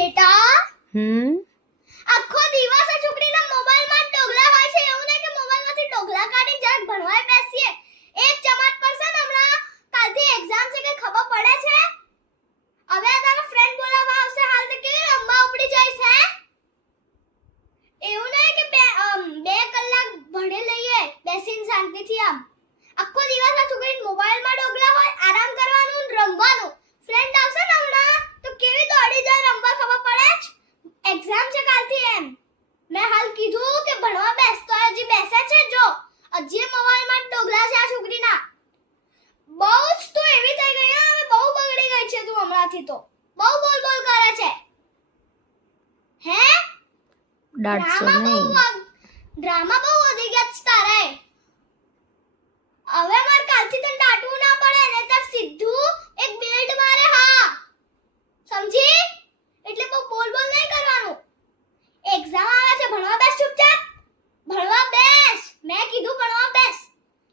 બેટા હમ આખો દિવસ આ છોકરીના મોબાઈલમાં ડોગલા હોય છે. એવું નહીં કે મોબાઈલમાંથી ડોગલા કાઢી જરાક ભણવાય બેસીએ. એક ચમાટ પડશે ને હમણાં કાલથી એક્ઝામ છે કે ખબર પડે છે. હવે આ તારો ફ્રેન્ડ બોલાવવા આવશે હાલ તો કેવી રમવા ઉપડી જાય છે. એવું નહીં કે બે કલાક ભણી લઈએ બેસીને શાંતિથી. આમ આખો દિવસ આ છોકરીને મોબાઈલમાં ડોગલા હોય, આરામ કરવાનું ને રમવાનું. ફ્રેન્ડ આવશે ને હમણાં તો કેવી દોડી જાય રમવા ખબર પડે જ. એક્ઝામ છે કાલથી એમ. મેં હાલ કીધું કે ભણવા બેસ તો હજી બેસે છે. જો હજી મોબાઈલમાં ડોગલા છે આ છોકરીના. બહુ જ તું એવી થઈ ગઈ હા, હવે બહુ બગડી ગઈ છે તું હમણાંથી. તો બહુ બોલ બોલ કરે છે હે. દાટશો નહીં. ડ્રામા બહુ વધી ગયા છે તારે. હવે માર કાલથી તને દાટવું ના પડે ને તાર સીધું એક બેલ્ટ મારે. હા સમજી? એટલે બહુ બોલ બોલ નહીં કરવાનું. એક્ઝામ આવે છે, ભણવા બેસ ચૂપચાપ. ભણવા બેસ. મેં કીધું ભણવા બેસ.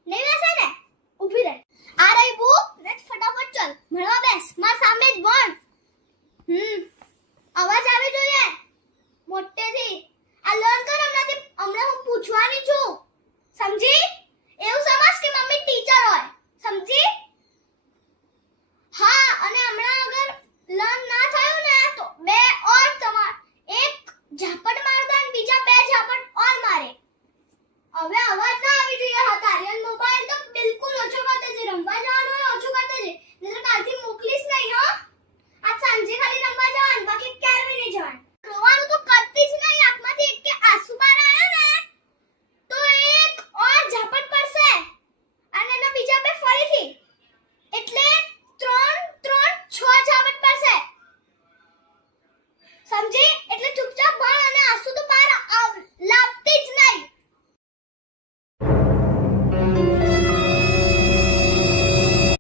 નહીં બેસે ને ઊભી રહે. આ રહી બુક ને ફટાફટ ચાલ ભણવા બેસ. માર સામે જ ભણ. અવાજ આવી જોઈએ મોટેથી. આ લર્ન કર હમણાંથી. હમણાં હું પૂછવાની છું સમજી? એવું સમજ કે મમ્મી ટીચર હોય. સમજી? હા અને હમણાં અગર લર્ન ના થયું ને તો બે ઓર તમાર એક ઝાપટ મારતા અને બીજા બે ઝાપટ ઓર મારે. હવે અવાજ ના આવી જોઈએ. હા તારી મોબાઈલ તો બિલકુલ ઓછો કર દેજે. રમવા જવાનું હોય ઓછું કર દેજે. નહીતર કાલથી મોકલીશ નહીં. હા આજ સાંજે ખાલી રમવા જવાનું, બાકી ક્યારે નહીં જવાનું. રોવાનું તો કરતી જ નહીં. આંખમાંથી એક કે આંસુ બહાર આવ્યા ને તો એક ઓર ઝાપટ પડશે અને એના બીજા બે ફરીથી. એટલે 3 6 ઝાપટ પડશે. સમજી? એટલે ચૂપચાપ ભણ અને આંસુ તો બહાર લાવતી જ નહીં.